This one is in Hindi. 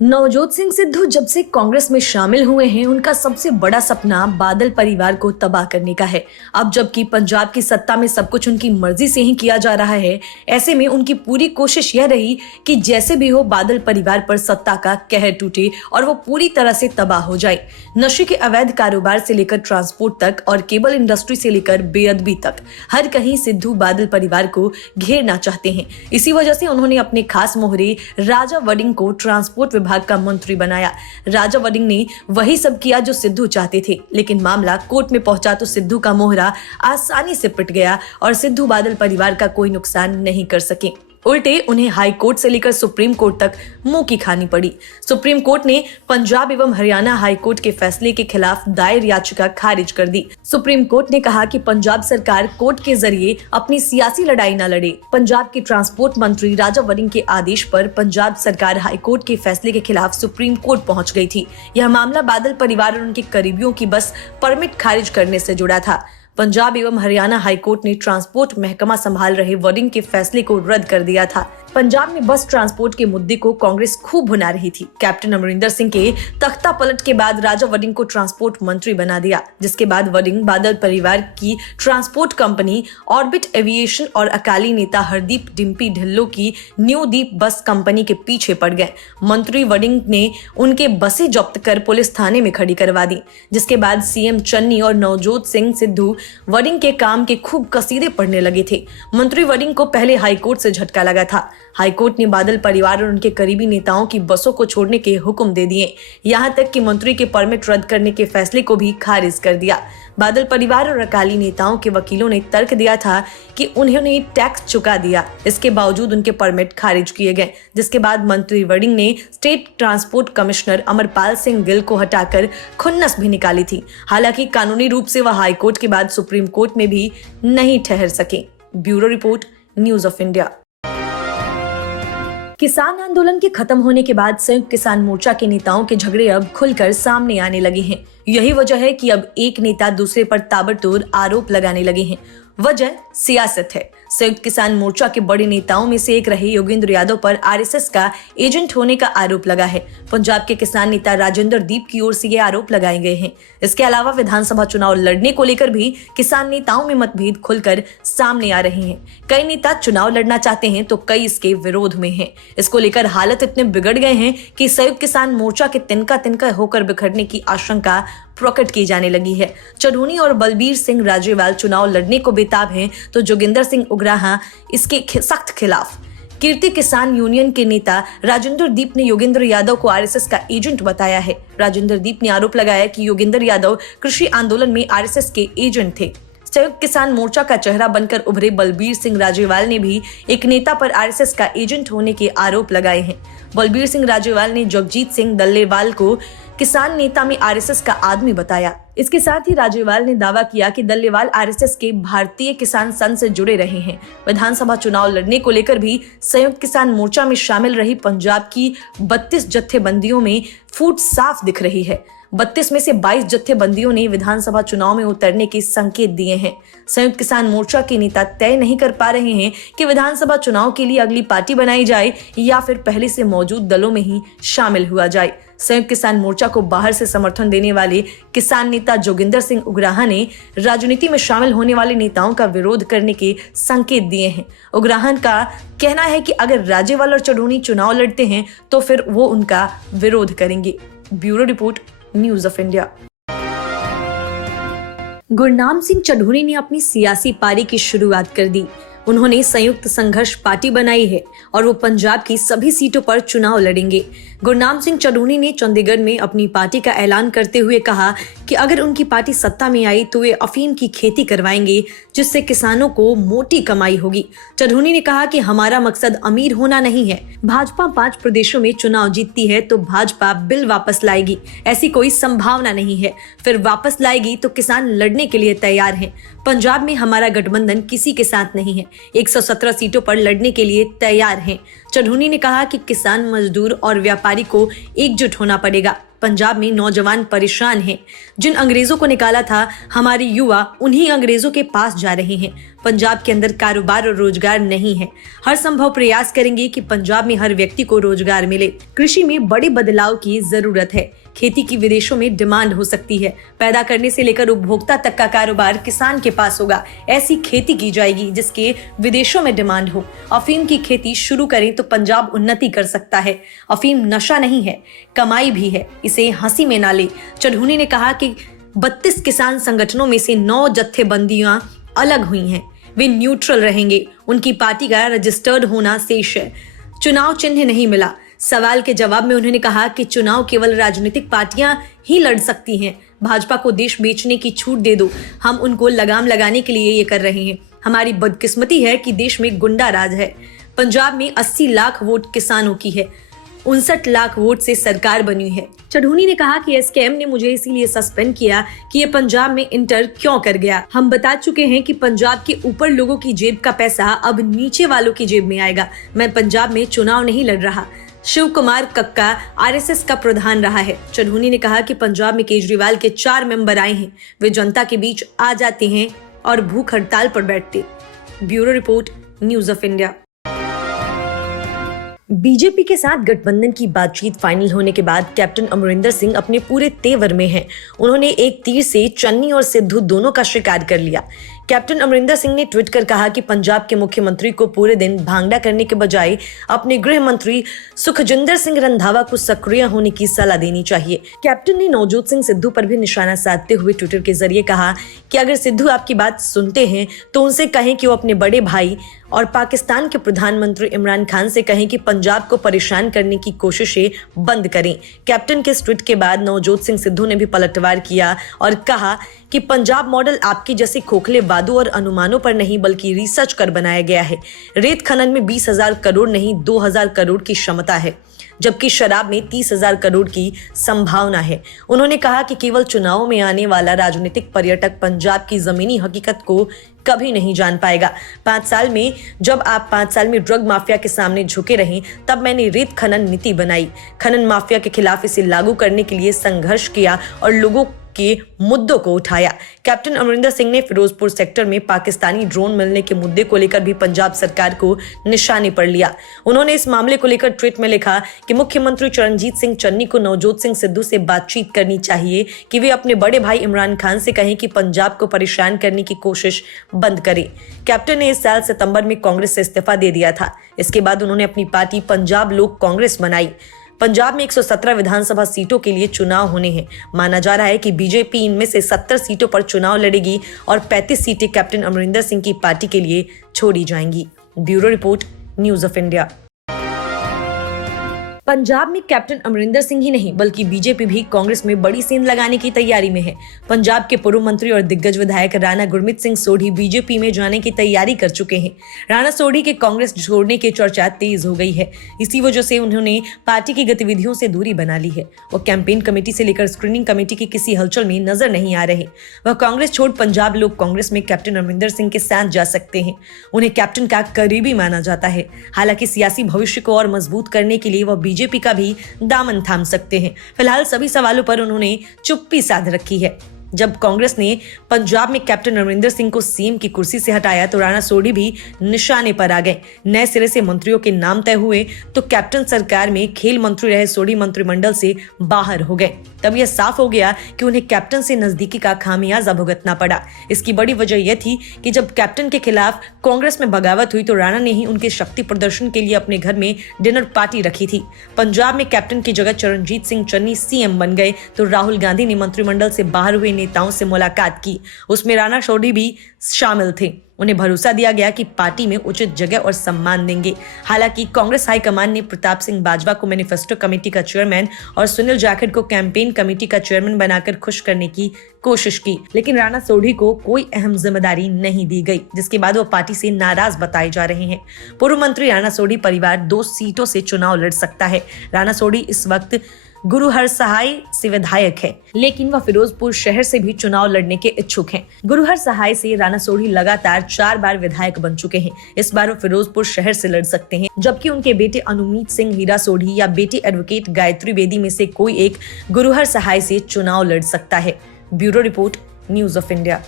नवजोत सिंह सिद्धू जब से कांग्रेस में शामिल हुए हैं, उनका सबसे बड़ा सपना बादल परिवार को तबाह करने का है। अब जबकि पंजाब की सत्ता में सब कुछ उनकी मर्जी से ही किया जा रहा है, ऐसे में उनकी पूरी कोशिश यह रही कि जैसे भी हो बादल परिवार पर सत्ता का कहर टूटे और वो पूरी तरह से तबाह हो जाए। नशे के अवैध कारोबार से लेकर ट्रांसपोर्ट तक और केबल इंडस्ट्री से लेकर बेअदबी तक हर कहीं सिद्धू बादल परिवार को घेरना चाहते हैं। इसी वजह से उन्होंने अपने खास मोहरे राजा वडिंग को ट्रांसपोर्ट विभाग का मंत्री बनाया। राजा वडिंग ने वही सब किया जो सिद्धू चाहते थे, लेकिन मामला कोर्ट में पहुंचा तो सिद्धू का मोहरा आसानी से पिट गया और सिद्धू बादल परिवार का कोई नुकसान नहीं कर सके। उल्टे उन्हें हाई कोर्ट से लेकर सुप्रीम कोर्ट तक मुंह की खानी पड़ी। सुप्रीम कोर्ट ने पंजाब एवं हरियाणा हाई कोर्ट के फैसले के खिलाफ दायर याचिका खारिज कर दी। सुप्रीम कोर्ट ने कहा कि पंजाब सरकार कोर्ट के जरिए अपनी सियासी लड़ाई न लड़े। पंजाब के ट्रांसपोर्ट मंत्री राजा वडिंग के आदेश पर पंजाब सरकार हाई कोर्ट के फैसले के खिलाफ सुप्रीम कोर्ट पहुंच गई थी। यह मामला बादल परिवार और उनके करीबियों की बस परमिट खारिज करने से जुड़ा था। पंजाब एवं हरियाणा हाईकोर्ट ने ट्रांसपोर्ट महकमा संभाल रहे वडिंग के फैसले को रद्द कर दिया था। पंजाब में बस ट्रांसपोर्ट के मुद्दे को कांग्रेस खूब भुना रही थी। कैप्टन अमरिंदर सिंह के तख्ता पलट के बाद राजा वडिंग को ट्रांसपोर्ट मंत्री बना दिया, जिसके बाद वडिंग बादल परिवार की ट्रांसपोर्ट कंपनी ऑर्बिट एविएशन और अकाली नेता हरदीप डिम्पी ढिल्लो की न्यू दीप बस कंपनी के पीछे पड़ गए। मंत्री वडिंग ने उनके बसें जब्त कर पुलिस थाने में खड़ी करवा दी, जिसके बाद सीएम चन्नी और नवजोत सिंह सिद्धू वडिंग के काम के खूब कसीदे पढ़ने लगे थे। मंत्री वडिंग को पहले हाईकोर्ट से झटका लगा था। हाईकोर्ट ने बादल परिवार और उनके करीबी नेताओं की बसों को छोड़ने के हुक्म दे दिए। यहां तक कि मंत्री के परमिट रद्द करने के फैसले को भी खारिज कर दिया। बादल परिवार और अकाली नेताओं के वकीलों ने तर्क दिया था कि उन्होंने टैक्स चुका दिया, इसके बावजूद उनके परमिट खारिज किए गए, जिसके बाद मंत्री वडिंग ने state transport commissioner Amarpal Singh Gill को हटाकर खुन्नस भी निकाली थी। हालांकि कानूनी रूप से वह हाईकोर्ट के बाद सुप्रीम कोर्ट में भी नहीं ठहर सके। Bureau report, news of India. किसान आंदोलन के खत्म होने के बाद संयुक्त किसान मोर्चा के नेताओं के झगड़े अब खुलकर सामने आने लगे हैं। यही वजह है कि अब एक नेता दूसरे पर ताबड़तोड़ आरोप लगाने लगे हैं। वजह सियासत है। संयुक्त किसान मोर्चा के बड़े नेताओं में से एक रहे योगेंद्र यादव पर आरएसएस का एजेंट होने का आरोप लगा है। पंजाब के किसान नेता राजेंद्र दीप की ओर से ये आरोप लगाए गए हैं। इसके अलावा विधानसभा चुनाव लड़ने को लेकर भी किसान नेताओं में मतभेद खुलकर सामने आ रहे हैं। कई नेता चुनाव लड़ना चाहते हैं तो कई इसके विरोध में हैं। इसको लेकर हालत इतने बिगड़ गए हैं कि संयुक्त किसान मोर्चा के तिनका तिनका होकर बिखरने की आशंका प्रकट की जाने लगी है। चढ़ूनी और बलबीर सिंह राजेवाल चुनाव लड़ने को बेताब हैं, तो जोगिंदर सिंह उग्राहा इसके सख्त खिलाफ। कीर्ति किसान यूनियन के नेता राजेंद्र दीप ने योगेंद्र यादव को आरएसएस का एजेंट बताया है। राजेंद्र दीप ने आरोप लगाया कि योगेंद्र यादव कृषि आंदोलन में आरएसएस के एजेंट थे। संयुक्त किसान मोर्चा का चेहरा बनकर उभरे बलबीर सिंह राजेवाल ने भी एक नेता पर आरएसएस का एजेंट होने के आरोप लगाए हैं। बलबीर सिंह राजेवाल ने जगजीत सिंह दल्लेवाल को किसान नेता में आरएसएस का आदमी बताया। इसके साथ ही राजेवाल ने दावा किया कि दल्लेवाल आरएसएस के भारतीय किसान संघ से जुड़े रहे हैं। विधानसभा चुनाव लड़ने को लेकर भी संयुक्त किसान मोर्चा में शामिल रही पंजाब की 32 जत्थेबंदियों में फूट साफ दिख रही है। 32 में से 22 जत्थेबंदियों ने विधानसभा चुनाव में उतरने के संकेत दिए हैं। संयुक्त किसान मोर्चा के नेता तय नहीं कर पा रहे हैं कि विधानसभा चुनाव के लिए अगली पार्टी बनाई जाए या फिर पहले से मौजूद दलों में ही शामिल हुआ जाए। संयुक्त किसान मोर्चा को बाहर से समर्थन देने वाले किसान नेता जोगिंदर सिंह उग्राहा ने राजनीति में शामिल होने वाले नेताओं का विरोध करने के संकेत दिए हैं। उग्राहा का कहना है कि अगर राजेवाल और चढ़ूनी चुनाव लड़ते हैं तो फिर वो उनका विरोध करेंगे। Bureau report, news of India. Gurnam Singh Chaduni ने अपनी सियासी पारी की शुरुआत कर दी। उन्होंने संयुक्त संघर्ष पार्टी बनाई है और वो पंजाब की सभी सीटों पर चुनाव लड़ेंगे। गुरनाम सिंह चढ़ूनी ने चंडीगढ़ में अपनी पार्टी का ऐलान करते हुए कहा कि अगर उनकी पार्टी सत्ता में आई तो वे अफीम की खेती करवाएंगे, जिससे किसानों को मोटी कमाई होगी। चढ़ूनी ने कहा कि हमारा मकसद अमीर होना नहीं है। भाजपा 5 प्रदेशों में चुनाव जीतती है तो भाजपा बिल वापस लाएगी, ऐसी कोई संभावना नहीं है। फिर वापस लाएगी तो किसान लड़ने के लिए तैयार हैं। पंजाब में हमारा गठबंधन किसी के साथ नहीं है। 117 सीटों पर लड़ने के लिए तैयार हैं। चढ़ूनी ने कहा कि किसान, मजदूर और व्यापारी को एकजुट होना पड़ेगा। पंजाब में नौजवान परेशान हैं। जिन अंग्रेजों को निकाला था, हमारे युवा उन्हीं अंग्रेजों के पास जा रहे हैं। पंजाब के अंदर कारोबार और रोजगार नहीं है। हर संभव प्रयास करेंगे कि पंजाब में हर व्यक्ति को रोजगार मिले। कृषि में बड़े बदलाव की जरूरत है। खेती की विदेशों में डिमांड हो सकती है। पैदा करने से लेकर उपभोक्ता तक का कारोबार किसान के पास होगा। ऐसी खेती की जाएगी जिसके विदेशों में डिमांड हो। अफीम की खेती शुरू करें तो पंजाब उन्नति कर सकता है। अफीम नशा नहीं है, कमाई भी है, इसे हंसी में ना ले। चढ़ूनी ने कहा कि 32 किसान संगठनों में से 9 जत्थेबंदियां अलग हुई हैं। वे न्यूट्रल रहेंगे। उनकी पार्टी का रजिस्टर्ड होना शेष है। चुनाव चिन्ह नहीं मिला। सवाल के जवाब में उन्होंने कहा कि चुनाव केवल राजनीतिक पार्टियां ही लड़ सकती हैं। भाजपा को देश बेचने की छूट दे दो। हम उनको लगाम लगाने के लिए ये कर रहे हैं। हमारी बदकिस्मती है कि देश में गुंडा राज है। पंजाब में 80 लाख वोट किसानों की है। 59 लाख वोट से सरकार बनी है। चढ़ूनी ने कहा कि एसकेएम ने मुझे इसीलिए सस्पेंड किया कि ये पंजाब में इंटर क्यों कर गया। हम बता चुके हैं कि पंजाब के ऊपर लोगों की जेब का पैसा अब नीचे वालों की जेब में आएगा। मैं पंजाब में चुनाव नहीं लड़ रहा। शिव कुमार कक्का आरएसएस का प्रधान रहा है। चढ़ूनी ने कहा कि पंजाब में केजरीवाल के 4 मेंबर आए हैं। वे जनता के बीच आ जाते हैं और भूख हड़ताल पर बैठते। Bureau report, news of India. BJP के साथ गठबंधन की बातचीत फाइनल होने के बाद कैप्टन अमरिंदर सिंह अपने पूरे तेवर में हैं। उन्होंने एक तीर से चन्नी और सिद्धू दोनों का शिकार कर लिया। कैप्टन अमरिंदर सिंह ने ट्वीट कर कहा कि पंजाब के मुख्यमंत्री को पूरे दिन भांगड़ा करने के बजाय अपने गृह मंत्री सुखजिंदर सिंह रंधावा को सक्रिय होने की सलाह देनी चाहिए। कैप्टन ने नवजोत सिंह सिद्धू पर भी निशाना साधते हुए ट्विटर के जरिए कहा कि अगर सिद्धू आपकी बात सुनते हैं तो उनसे कहें कि वो अपने बड़े भाई और पाकिस्तान के प्रधानमंत्री इमरान खान से कहें कि पंजाब को परेशान करने की कोशिशें बंद करें। कैप्टन के इस ट्वीट के बाद नवजोत सिंह सिद्धू ने भी पलटवार किया और कहा कि पंजाब मॉडल आपके जैसे खोखले वादों और अनुमानों पर नहीं बल्कि रिसर्च कर बनाया गया है। रेत खनन में 20,000 करोड़ नहीं 2,000 करोड़ की क्षमता है, जबकि शराब में 30,000 करोड़ की संभावना है। उन्होंने कहा कि केवल चुनावों में आने वाला राजनीतिक पर्यटक पंजाब की जमीनी हकीकत को कभी नहीं जान पाएगा। 5 साल में जब आप 5 साल में ड्रग माफिया के सामने झुके रहे, तब मैंने रेत खनन नीति बनाई। खनन माफिया के खिलाफ इसे लागू करने के लिए संघर्ष किया और लोगों के मुद्दों को उठाया। कैप्टन अमरिंदर सिंह ने फिरोजपुर सेक्टर में पाकिस्तानी ड्रोन मिलने के मुद्दे को लेकर भी पंजाब सरकार को निशाने पर लिया। उन्होंने इस मामले को लेकर ट्वीट में लिखा कि मुख्यमंत्री चरणजीत सिंह चन्नी को नवजोत सिंह सिद्धू से बातचीत करनी चाहिए कि वे अपने बड़े भाई इमरान खान से कहें कि पंजाब को परेशान करने की कोशिश बंद करें। कैप्टन ने इस साल सितंबर में कांग्रेस से इस्तीफा दे दिया था। इसके बाद उन्होंने अपनी पार्टी पंजाब लोक कांग्रेस बनाई। पंजाब में 117 विधानसभा सीटों के लिए चुनाव होने हैं। माना जा रहा है कि बीजेपी इनमें से 70 सीटों पर चुनाव लड़ेगी और 35 सीटें कैप्टन अमरिंदर सिंह की पार्टी के लिए छोड़ी जाएंगी। Bureau report, news of India. Punjab में कैप्टन अमरिंदर सिंह ही नहीं बल्कि बीजेपी भी कांग्रेस में बड़ी सेंध लगाने की तैयारी में है। पंजाब के पूर्व मंत्री और दिग्गज विधायक राणा गुरमीत सिंह सोढ़ी बीजेपी में जाने की तैयारी कर चुके हैं। राणा सोढ़ी के कांग्रेस छोड़ने की चर्चा तेज हो गई है। इसी वजह से उन्होंने पार्टी की गतिविधियों से दूरी बना ली है। वो कैंपेन कमेटी से लेकर स्क्रीनिंग कमेटी की किसी हलचल में नजर नहीं आ रहे। वह कांग्रेस छोड़ पंजाब लोक कांग्रेस में कैप्टन अमरिंदर सिंह के साथ जा सकते हैं। उन्हें कैप्टन का करीबी माना जाता है। हालांकि सियासी भविष्य को और मजबूत करने के लिए वह बीजेपी का भी दामन थाम सकते हैं। फिलहाल सभी सवालों पर उन्होंने चुप्पी साध रखी है। जब कांग्रेस ने पंजाब में कैप्टन अमरिंदर सिंह को सीएम की कुर्सी से हटाया तो राणा सोढ़ी भी निशाने पर आ गए। नए सिरे से मंत्रियों के नाम तय हुए तो कैप्टन सरकार में खेल मंत्री रहे सोढ़ी मंत्रिमंडल से बाहर हो गए। तब यह साफ हो गया कि उन्हें कैप्टन से नजदीकी का खामियाजा भुगतना पड़ा। इसकी बड़ी वजह यह थी कि जब कैप्टन के खिलाफ कांग्रेस में बगावत हुई तो राणा ने ही उनके शक्ति प्रदर्शन के लिए अपने घर में डिनर पार्टी रखी थी। पंजाब में कैप्टन की जगह चरणजीत सिंह चन्नी सीएम बन गए तो राहुल गांधी ने मंत्रिमंडल से बाहर हुए नेताओं से मुलाकात की। उसमें राणा सोढ़ी भी शामिल थे। उन्हें भरोसा दिया गया कि पार्टी में उचित जगह और सम्मान देंगे। हालांकि कांग्रेस हाईकमान ने प्रताप सिंह बाजवा को मैनिफेस्टो कमेटी का चेयरमैन और सुनील जाखड़ को कैंपेन कमेटी का चेयरमैन बनाकर खुश करने की कोशिश की, लेकिन राणा सोढ़ी को कोई अहम जिम्मेदारी नहीं दी गई, जिसके बाद वो पार्टी से नाराज बताए जा रहे हैं। पूर्व मंत्री राणा सोढ़ी परिवार 2 सीटों से चुनाव लड़ सकता है। राणा सोढ़ी इस वक्त गुरु हरसहाय से विधायक है, लेकिन वह फिरोजपुर शहर से भी चुनाव लड़ने के इच्छुक हैं। गुरु हरसहाय से राणा सोढ़ी लगातार 4 बार विधायक बन चुके हैं। इस बार वो फिरोजपुर शहर से लड़ सकते हैं, जबकि उनके बेटे अनुमीत सिंह हीरा सोढ़ी या बेटी एडवोकेट गायत्री बेदी में से कोई एक गुरु हरसहाय से चुनाव लड़ सकता है। Bureau report, news of India.